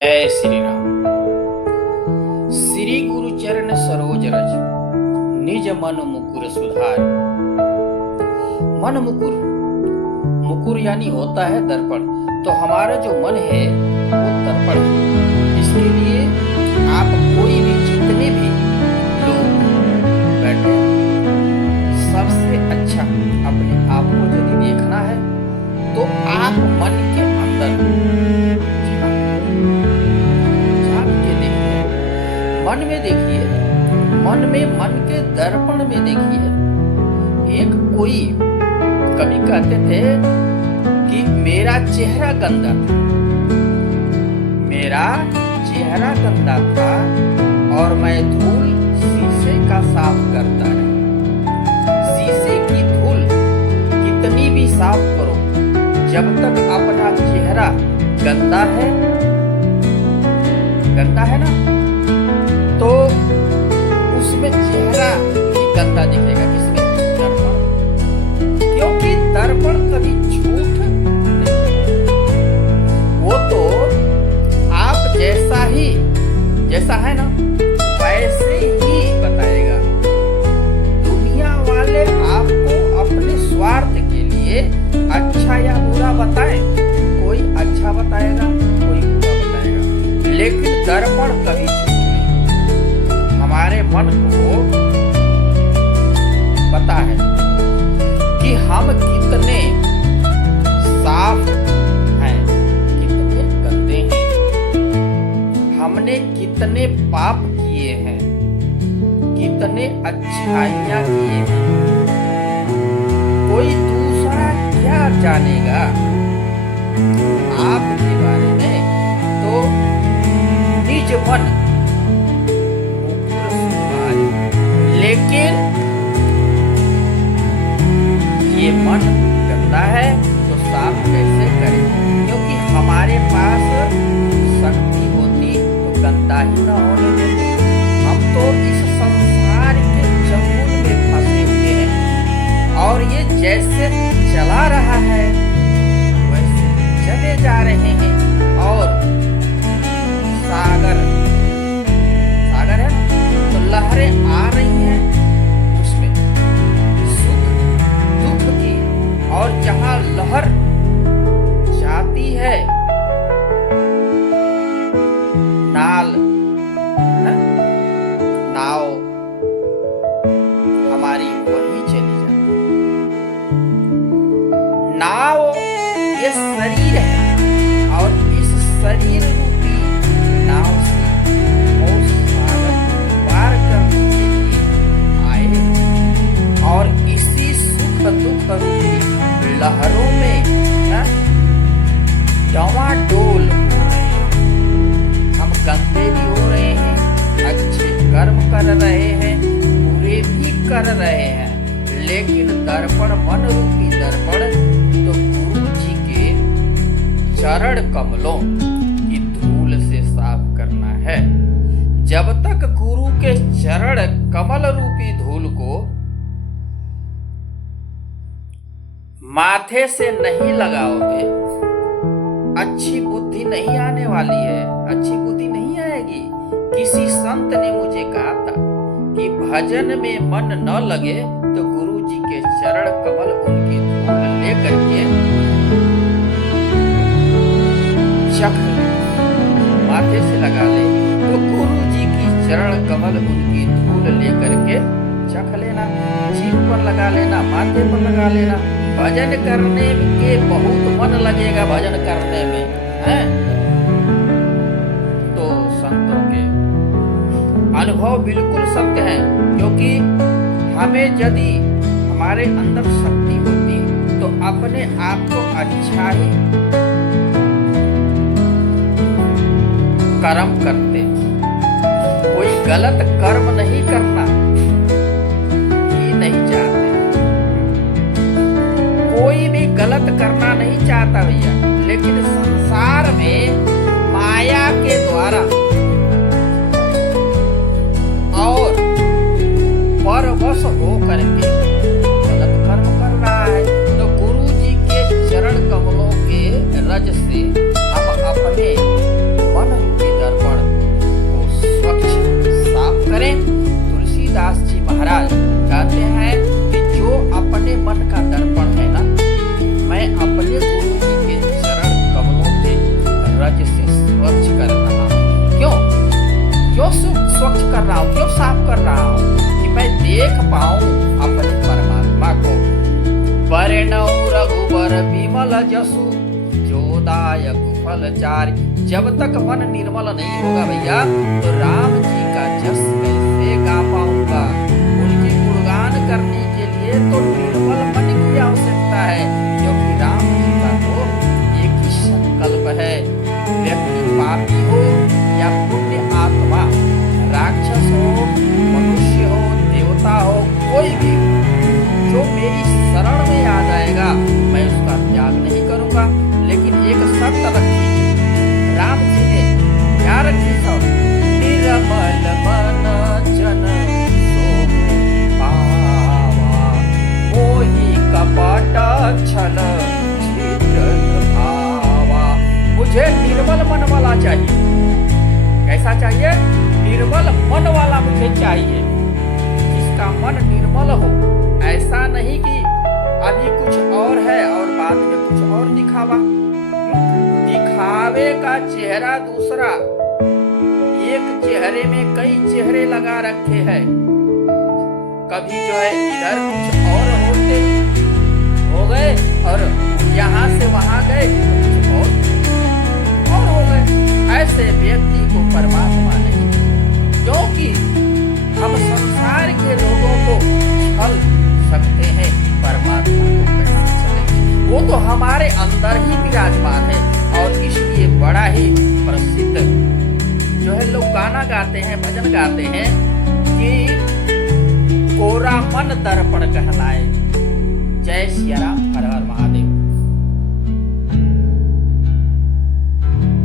जय श्री राम। श्री गुरु चरण सरोज रज, निज मन मुकुर सुधार। मन मुकुर, मुकुर यानी होता है दर्पण। तो हमारा जो मन है वो दर्पण है। इसके लिए आप कोई भी जितने भी लोग बैठे, सबसे अच्छा अपने आप को यदि देखना है तो आप मन के अंदर मन में देखिए, मन के दर्पण में देखिए। एक कोई कवि कहते थे कि मेरा चेहरा गंदा था, मेरा चेहरा गंदा था और मैं धूल शीशे का साफ करता रहा। शीशे की धूल कितनी भी साफ करो, जब तक अपना चेहरा गंदा है ना, तो उसमें चेहरा ही गंदा दिखेगा। किसमें? दर्पण। क्योंकि दर्पण कभी झूठ नहीं, वो तो आप जैसा है ना वैसे ही बताएगा। दुनिया वाले आपको अपने स्वार्थ के लिए अच्छा या बुरा बताएं, कोई अच्छा बताएगा, कोई बुरा बताएगा, लेकिन दर्पण कभी हमारे मन को पता है कि हम कितने साफ हैं, कितने गंदे हैं, हमने कितने पाप किए हैं, कितने अच्छाइयां किए हैं। कोई दूसरा क्या जानेगा आपके बारे में? तो निज मन, लेकिन ये मन गंदा है तो साफ कैसे करें? क्योंकि हमारे पास शक्ति होती तो गंदा ही ना होने देते। हम तो इस संसार के चंगुल में फंसे हुए हैं और ये जैसे चला रहा है वैसे चले जा रहे हैं। और सागर है तो लहरें आ रही हैं, उसमें सुख दुख की, और जहां लहर जाती है नाव हमारी वही चली जाती है। नाव ये शरीर है और इस शरीर रूपी नाव से पार करने के लिए आए और इसी सुख दुख रूपी लहरों में डवाडोल हो रहे हैं। हम गंदे भी हो रहे हैं, अच्छे कर्म कर रहे हैं, बुरे भी कर रहे हैं, लेकिन दर्पण, मन रूपी दर्पण तो गुरु जी के चरण कमलों की धूल से साफ करना है। जब तक गुरु के चरण कमल रूपी धूल को माथे से नहीं लगाओगे, अच्छी बुद्धि नहीं आने वाली है, अच्छी बुद्धि नहीं आएगी। किसी संत ने मुझे कहा था कि भजन में मन न लगे तो गुरु जी के चरण कमल उनकी धूल लेकर के चख माथे से लगा ले, तो गुरु जी की चरण कमल उनकी धूल लेकर के चख लेना, जीभ पर लगा लेना, माथे पर लगा लेना। भजन करने के बहुत मन लगेगा, भजन करने में है तो संतों के अनुभव बिल्कुल सत्य है। क्योंकि हमें यदि हमारे अंदर शक्ति होती तो अपने आप को अच्छा ही कर्म करते, कोई गलत कर्म नहीं करना ही नहीं चाहते, कोई भी गलत करना नहीं चाहता भैया। लेकिन संसार में माया के द्वारा और परवश हो करके गलत कर्म कर रहा है। तो गुरु जी के चरण कमलों के रज से हम अपने मन स्वच्छ कर रहा हूँ। क्यों क्यों स्वच्छ कर रहा हूँ, क्यों साफ कर रहा हूँ? कि मैं देख पाऊं अपने परमात्मा को। परिणव रघुबर विमल जसु जोदायक फलचारी। जब तक मन निर्मल नहीं होगा भैया, तो राम जी का जस कैसे गा पाऊंगा? उनकी गुणगान करने के लिए तो निर्मल मन की आवश्यकता है, क्योंकि राम जी का तो एक ही संकल्प है। व्यक्ति पापी हो या पुण्य आत्मा, राक्षस हो, मनुष्य हो, देवता हो, कोई भी हो, जो मेरी शरण में आ जाएगा मैं उसका त्याग नहीं करूंगा। लेकिन एक शर्त रखी राम जी ने, क्या रखी? सब निर्मल मन जन सोम पावा, मोहि कपट छल छिद्र भावा। मुझे निर्मल मन वाला चाहिए। कैसा चाहिए? निर्मल मन वाला मुझे चाहिए, जिसका मन निर्मल हो। ऐसा नहीं कि अभी कुछ और है और बाद में कुछ और दिखावा। दिखावे का चेहरा दूसरा, एक चेहरे में कई चेहरे लगा रखे हैं। कभी जो है इधर कुछ और हो गए और यहाँ से वहां गए, कुछ और हो गए। ऐसे व्यक्ति को परमात्मा नहीं, क्योंकि हम संसार के लोगों को छल सकते हैं, परमात्मा को कैसे चलेंगे? वो तो हमारे अंदर ही विराजमान है। और इसलिए बड़ा ही प्रसिद्ध जो है लोग गाना गाते हैं, भजन गाते हैं कि कोरा मन दर्पण कहलाए। जय सिया राम, हर हर महादेव।